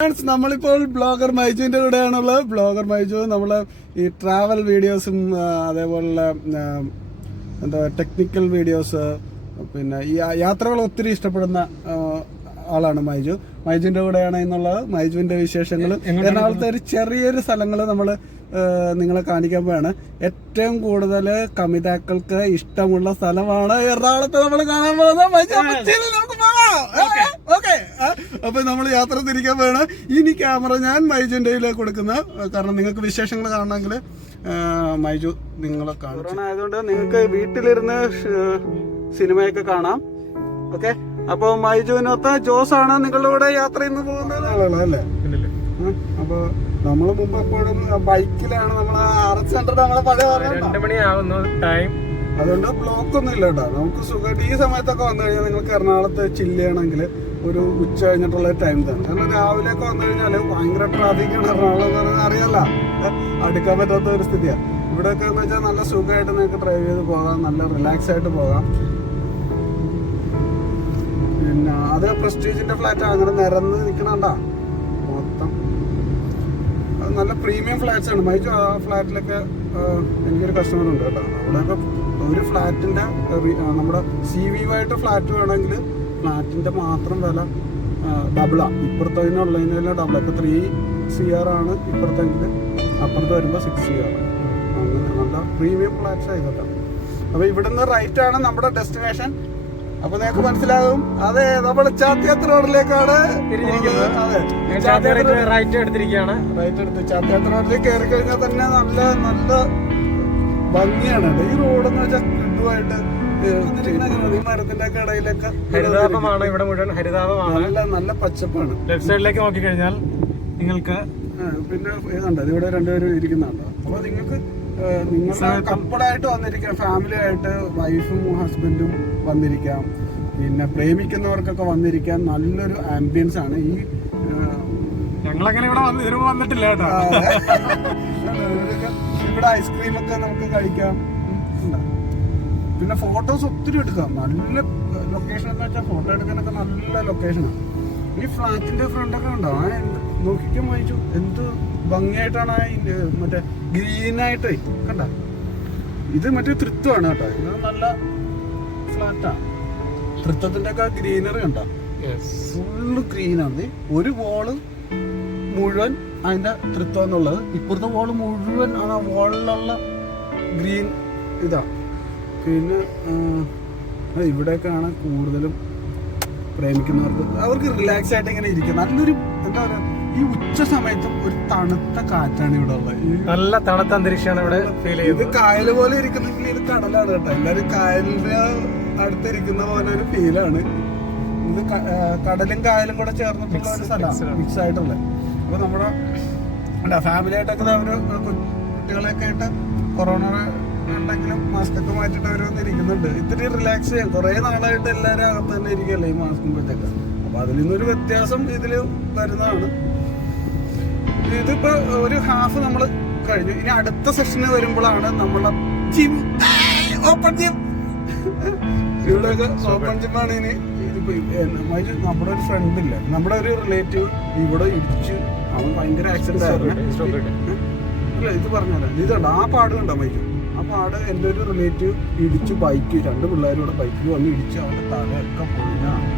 നമ്മളിപ്പോൾ blogger മൈജുവിന്റെ കൂടെയാണുള്ളത്. Blogger Maiju നമ്മള് ഈ ട്രാവൽ വീഡിയോസും അതേപോലുള്ള എന്താ ടെക്നിക്കൽ വീഡിയോസ്, പിന്നെ ഈ യാത്രകൾ ഒത്തിരി ഇഷ്ടപ്പെടുന്ന ആളാണ് മൈജു. മൈജുവിന്റെ കൂടെയാണ് എന്നുള്ളത്. മൈജുവിന്റെ വിശേഷങ്ങൾ എറണാകുളത്തെ ഒരു ചെറിയൊരു സ്ഥലങ്ങൾ നമ്മൾ നിങ്ങളെ കാണിക്കാൻ പോവാണ്. ഏറ്റവും കൂടുതൽ കമിതാക്കൾക്ക് ഇഷ്ടമുള്ള സ്ഥലമാണ് എറണാകുളത്ത് നമ്മൾ കാണാൻ പോകുന്നത്. ഓക്കെ, അപ്പൊ നമ്മൾ യാത്ര തിരിക്കാൻ പോവാണ്. ഇനി ക്യാമറ ഞാൻ മൈജുവിന്റെ കയ്യിലേക്ക് കൊടുക്കുന്ന, കാരണം നിങ്ങൾക്ക് വിശേഷങ്ങൾ കാണണമെങ്കിൽ മൈജു നിങ്ങളെ കാണണം. ആയതുകൊണ്ട് നിങ്ങൾക്ക് വീട്ടിലിരുന്ന് സിനിമയൊക്കെ കാണാം. ഓക്കെ, അപ്പൊ മൈജുവിനൊത്ത ജോസാണ് നിങ്ങളുടെ കൂടെ യാത്ര ചെയ്യുന്ന പോകുന്നത് അല്ലേ? അപ്പൊ നമ്മള് മുമ്പ് എപ്പോഴും ബൈക്കിലാണ്. നമ്മളെ RS 100 നമ്മളെ പഴയ 2 മണിയാവുന്നു ടൈം. അതുകൊണ്ട് ബ്ലോക്ക് ഒന്നും ഇല്ല കേട്ടോ. നമുക്ക് സുഖമായിട്ട് ഈ സമയത്തൊക്കെ വന്നു കഴിഞ്ഞാൽ നിങ്ങൾക്ക് എറണാകുളത്ത് ചില്ല് ചെയ്യണമെങ്കിൽ ഒരു ഉച്ച കഴിഞ്ഞിട്ടുള്ള ടൈം തന്നെ. കാരണം രാവിലെ ഒക്കെ വന്നു കഴിഞ്ഞാല് ഭയങ്കര ട്രാഫിക്കാണ് എറണാകുളം എന്ന് പറയുന്നത്. അറിയാലോ, അടുക്കാൻ പറ്റാത്ത ഒരു സ്ഥിതിയാണ്. ഇവിടെയൊക്കെ എന്ന് വെച്ചാൽ നല്ല സുഖമായിട്ട് നിങ്ങൾക്ക് ഡ്രൈവ് ചെയ്ത് പോകാം, നല്ല റിലാക്സ് ആയിട്ട് പോകാം. പിന്നെ അത് പ്രസ്റ്റീജിന്റെ ഫ്ലാറ്റ് അങ്ങനെ നിരന്ന് നിൽക്കണണ്ടാ മൊത്തം. നല്ല പ്രീമിയം ഫ്ലാറ്റ്സ് ആണ്. മൈജു ആ ഫ്ലാറ്റിലൊക്കെ എനിക്കൊരു കസ്റ്റമർ ഉണ്ട് കേട്ടോ. അവിടെയൊക്കെ ഒരു ഫ്ലാറ്റിന്റെ നമ്മുടെ CV ആയിട്ട് ഫ്ലാറ്റ് വേണമെങ്കിൽ ഫ്ലാറ്റിന്റെ മാത്രം വില ഡബിളാ. ഇപ്പുറത്തതിനുള്ളതിനുള്ള ഡബിളാ. ഇപ്പൊ 3 CR ആണ് ഇപ്പുറത്തെങ്കിൽ, അപ്പുറത്ത് വരുമ്പോ 6 CR. അങ്ങനെ നല്ല പ്രീമിയം ഫ്ലാറ്റ്സ് ആയിക്കോട്ടെ. അപ്പൊ ഇവിടുന്ന് റൈറ്റ് ആണ് നമ്മുടെ ഡെസ്റ്റിനേഷൻ. അപ്പൊ നിങ്ങൾക്ക് മനസ്സിലാകും, അതെ നമ്മൾ ചാത്തിയാത്ര റോഡിലേക്കാണ് റൈറ്റ് എടുത്തിരിക്കുകയാണ്. റൈറ്റ് എടുത്ത് ചാത്തിയാത്ര റോഡിലേക്ക് കയറി കഴിഞ്ഞാൽ തന്നെ നല്ല നല്ല ഭംഗിയാണ്. ഈ റോഡെന്ന് വെച്ചാൽ ഇതുമായിട്ട് ഈ മരത്തിന്റെ ഒക്കെ ഇടയിലൊക്കെ ഹരിതാപമാണ്. ഇവിടെ മുഴുവൻ ഹരിതാപമാണ്. നല്ല നല്ല പച്ചപ്പാണ്. ലെഫ്റ്റ് സൈഡിലേക്ക് നോക്കി കഴിഞ്ഞാൽ നിങ്ങൾക്ക് പിന്നെ ഇതുണ്ട്, ഇവിടെ രണ്ടുപേരും ഇരിക്കുന്നുണ്ടോ. അപ്പൊ നിങ്ങൾക്ക് നിങ്ങൾ കപ്പിളായിട്ട് വന്നിരിക്കാം, ഫാമിലി ആയിട്ട് വൈഫും ഹസ്ബൻഡും വന്നിരിക്കാം. പിന്നെ പ്രേമിക്കുന്നവർക്കൊക്കെ വന്നിരിക്കാൻ നല്ലൊരു ആംബിയൻസ് ആണ്. ഈ ഞങ്ങളങ്ങനെ ഇവിടെ വന്നിട്ടില്ല കേട്ടോ. ഇവിടെ ഐസ്ക്രീം ഒക്കെ നമുക്ക് കഴിക്കാം. പിന്നെ ഫോട്ടോസ് ഒത്തിരി എടുക്കാം. നല്ല ലൊക്കേഷൻ എന്ന് വെച്ചാൽ ഫോട്ടോ എടുക്കാനൊക്കെ നല്ല ലൊക്കേഷനാണ്. ഈ ഫ്ലാറ്റിന്റെ ഫ്രണ്ടൊക്കെ ഉണ്ടോ, നോക്കിക്കാൻ വായിച്ചു എന്ത് ഭംഗിയായിട്ടാണ് മറ്റേ ഗ്രീനായിട്ട് കണ്ട. ഇത് മറ്റേ തൃത്വമാണ് കേട്ടോ. ഇത് നല്ല ഫ്ലാറ്റാണ്. തൃത്വത്തിന്റെ ഒക്കെ ഗ്രീനറി കണ്ട, ഫുള്ള് ഗ്രീനാണ്. ഒരു വോള് മുഴുവൻ അതിന്റെ തൃത്വം എന്നുള്ളത്, ഇപ്പുറത്തെ വോള് മുഴുവൻ ആ വോളിലുള്ള ഗ്രീൻ ഇതാ. പിന്നെ ഇവിടെയൊക്കെയാണ് കൂടുതലും പ്രേമിക്കുന്നവർക്ക്, അവർക്ക് റിലാക്സ് ആയിട്ട് ഇങ്ങനെ ഇരിക്കും. നല്ലൊരു എന്താ പറയാ, ഈ ഉച്ച സമയത്തും ഒരു തണുത്ത കാറ്റാണ് ഇവിടെ ഉള്ളത്. നല്ല തണുത്ത അന്തരീക്ഷമാണ് ഇവിടെ ഫീൽ ചെയ്യുന്നത്. ഇത് കായൽ പോലെ ഇരിക്കുന്നെങ്കിൽ ഇത് കടലാണ് കേട്ടോ. എല്ലാരും കായലിന്റെ അടുത്തിരിക്കുന്ന പോലെ ഒരു ഫീലാണ് ഇത്. കടലും കായലും കൂടെ ചേർന്നിട്ടുള്ള ഒരു സ്ഥലമാണ്, മിക്സ് ആയിട്ടുള്ള. അപ്പൊ നമ്മുടെ ഫാമിലി ആയിട്ടൊക്കെ അവര് കുട്ടികളെയൊക്കെ ആയിട്ട് കൊറോണ ഉണ്ടെങ്കിലും മാസ്ക് ഒക്കെ മാറ്റിട്ട് അവർ വന്നിരിക്കുന്നുണ്ട്. ഇത്തിരി റിലാക്സ് ചെയ്യാം. കുറെ നാളായിട്ട് എല്ലാവരും അകത്ത് തന്നെ ഇരിക്കല്ലേ ഈ മാസ്കുമ്പോഴത്തേക്ക്. അപ്പൊ അതിൽ നിന്നൊരു വ്യത്യാസം ഇതില് വരുന്നതാണ്. ഇതിപ്പോ ഒരു ഹാഫ് നമ്മൾ കഴിഞ്ഞു. ഇനി അടുത്ത സെഷന് വരുമ്പോഴാണ് നമ്മളെ ജിം, ഓപ്പൺ ജിം. ഇവിടെയൊക്കെ ഓപ്പൺ ജിമ്മാണ്. ഇനി ഇതിപ്പോ നമ്മുടെ ഒരു ഫ്രണ്ട് ഇല്ല, നമ്മുടെ ഒരു റിലേറ്റീവ് ഇവിടെ ഇടിച്ച്, അവൻ ഭയങ്കര ആക്സിഡന്റ് ആയിരുന്നു. ഇല്ല ഇത് പറഞ്ഞാലേ ഇതുണ്ട്, ആ പാട് കണ്ടോ മൈക്ക്? ആ പാട് എൻ്റെ ഒരു റിലേറ്റീവ് ഇടിച്ചു. ബൈക്ക് 2 പിള്ളേരും കൂടെ ബൈക്കിൽ വന്ന് ഇടിച്ച് അവന്റെ തലയൊക്കെ പൊളിഞ്ഞാണ്.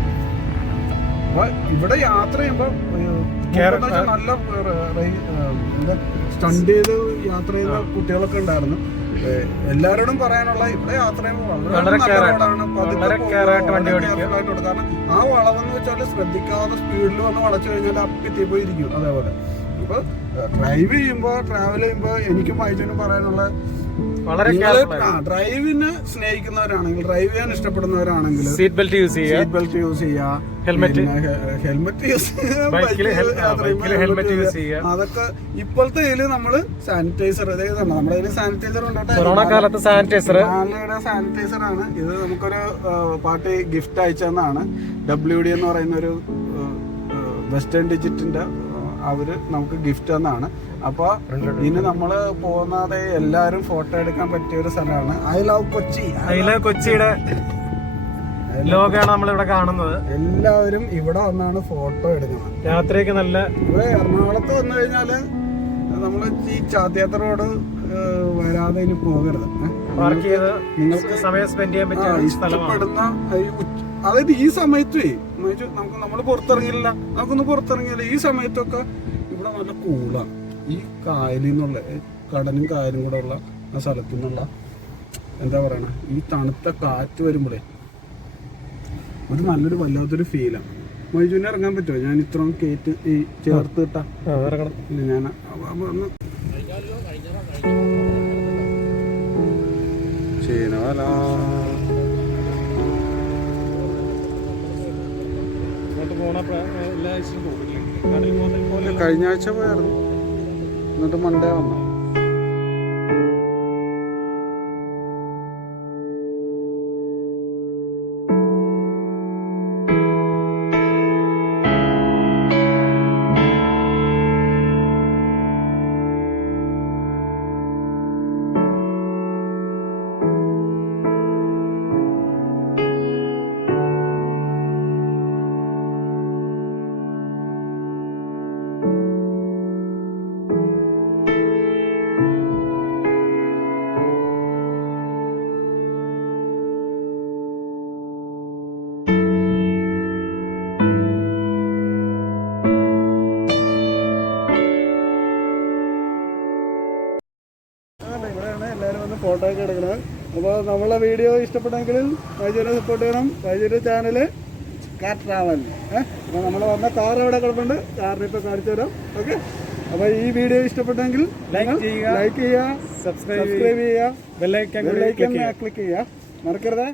അപ്പൊ ഇവിടെ യാത്ര ചെയ്യുമ്പോ നല്ല സ്റ്റണ്ട് ചെയ്ത് യാത്ര ചെയ്യുന്ന കുട്ടികളൊക്കെ ഉണ്ടായിരുന്നു. എല്ലാവരോടും പറയാനുള്ള, ഇവിടെ യാത്ര ചെയ്യുമ്പോൾ വളരെ കാരണം ആ വളവെന്ന് വെച്ചാൽ ശ്രദ്ധിക്കാതെ സ്പീഡിൽ വന്ന് വളച്ചു കഴിഞ്ഞാൽ അപ്പിത്തി പോയിരിക്കും. അതേപോലെ ഇപ്പൊ ഡ്രൈവ് ചെയ്യുമ്പോ, ട്രാവൽ ചെയ്യുമ്പോ എനിക്കും മൈജുവിനും പറയാനുള്ള, ഡ്രൈവിന് സ്നേഹിക്കുന്നവരാണെങ്കിൽ, ഡ്രൈവ് ചെയ്യാൻ ഇഷ്ടപ്പെടുന്നവരാണെങ്കിൽ സീറ്റ് ബെൽറ്റ് യൂസ് ചെയ്യുക, ഹെൽമെറ്റ് യൂസ് ചെയ്യുക. അതൊക്കെ ഇപ്പോഴത്തെ ഇതില് നമ്മള് സാനിറ്റൈസർ, അതായത് നമ്മുടെ കയ്യിൽ സാനിറ്റൈസർ ഉണ്ടോ? കൊറോണ കാലത്ത് സാനിറ്റൈസർ ആണ് ഇത്. നമുക്കൊരു പാർട്ടി ഗിഫ്റ്റ് അയച്ചെന്നാണ്. WD എന്ന് പറയുന്ന ഒരു വെസ്റ്റേൺ ഡിജിറ്റിന്റെ അവര് നമുക്ക് ഗിഫ്റ്റ് തന്നാണ്. അപ്പൊ ഇനി നമ്മള് പോകുന്നത് എല്ലാരും ഫോട്ടോ എടുക്കാൻ പറ്റിയ ഒരു സ്ഥലമാണ്. I love Kochi. കൊച്ചിയുടെ ലോകമാണ് നമ്മളിവിടെ കാണുന്നത്. എല്ലാവരും ഇവിടെ വന്നാണ് ഫോട്ടോ എടുക്കുന്നത്. രാത്രിയൊക്കെ നല്ല ഇവിടെ എറണാകുളത്ത് വന്നു കഴിഞ്ഞാല് നമ്മള് ഈ ചാത്തിയാത്ര റോഡ് വരാതെ ഇനി പോകരുത്. പാർക്ക് ചെയ്ത് നിങ്ങൾക്ക് സമയം സ്പെൻഡ് ചെയ്യാൻ പറ്റിയ സ്ഥലമാണ്. ഇഷ്ടപ്പെടുന്ന അതായത് ഈ സമയത്ത് നമുക്ക് നമ്മള് പുറത്തിറങ്ങില്ല, നമുക്കൊന്ന് പുറത്തിറങ്ങിയില്ല. ഈ സമയത്തൊക്കെ ഇവിടെ നല്ല കൂളാണ്. ഈ കായലിൽ നിന്നുള്ള കടലും കായലും കൂടെ ഉള്ള ആ സ്ഥലത്തു നിന്നുള്ള എന്താ പറയണ ഈ തണുത്ത കാറ്റ് വരുമ്പോഴേ ഒരു നല്ലൊരു വല്ലാത്തൊരു ഫീലാണ്. മൈജുവിനെ ഇറങ്ങാൻ പറ്റുമോ? ഞാൻ ഇത്രയും കേറ്റ് ഈ ചേർത്ത് ഇട്ടാ ഞാൻ ഒന്ന് ചീനവല കഴിഞ്ഞ ആഴ്ച പോയായിരുന്നു, എന്നിട്ട് മൺഡേ വന്നു. ഇവിടെയാണ് എല്ലാവരും വന്ന് ഫോട്ടോ ഒക്കെ എടുക്കുന്നത്. അപ്പോൾ നമ്മളെ വീഡിയോ ഇഷ്ടപ്പെട്ടെങ്കിൽ വൈദ്യുതിനെ സപ്പോർട്ട് ചെയ്യണം. വൈദ്യുതി ചാനല് കാർ ട്രാവൽ. അപ്പോൾ നമ്മൾ വന്ന കാർ അവിടെ കിടപ്പുണ്ട്, കാറിന് ഇപ്പോൾ കാണിച്ചു തരാം. ഓക്കെ, അപ്പോൾ ഈ വീഡിയോ ഇഷ്ടപ്പെട്ടെങ്കിൽ ലൈക്ക് ചെയ്യുക, സബ്സ്ക്രൈബ് ചെയ്യുക, ബെല്ലൈക്കൺ ക്ലിക്ക് ചെയ്യുക, മറക്കരുത്.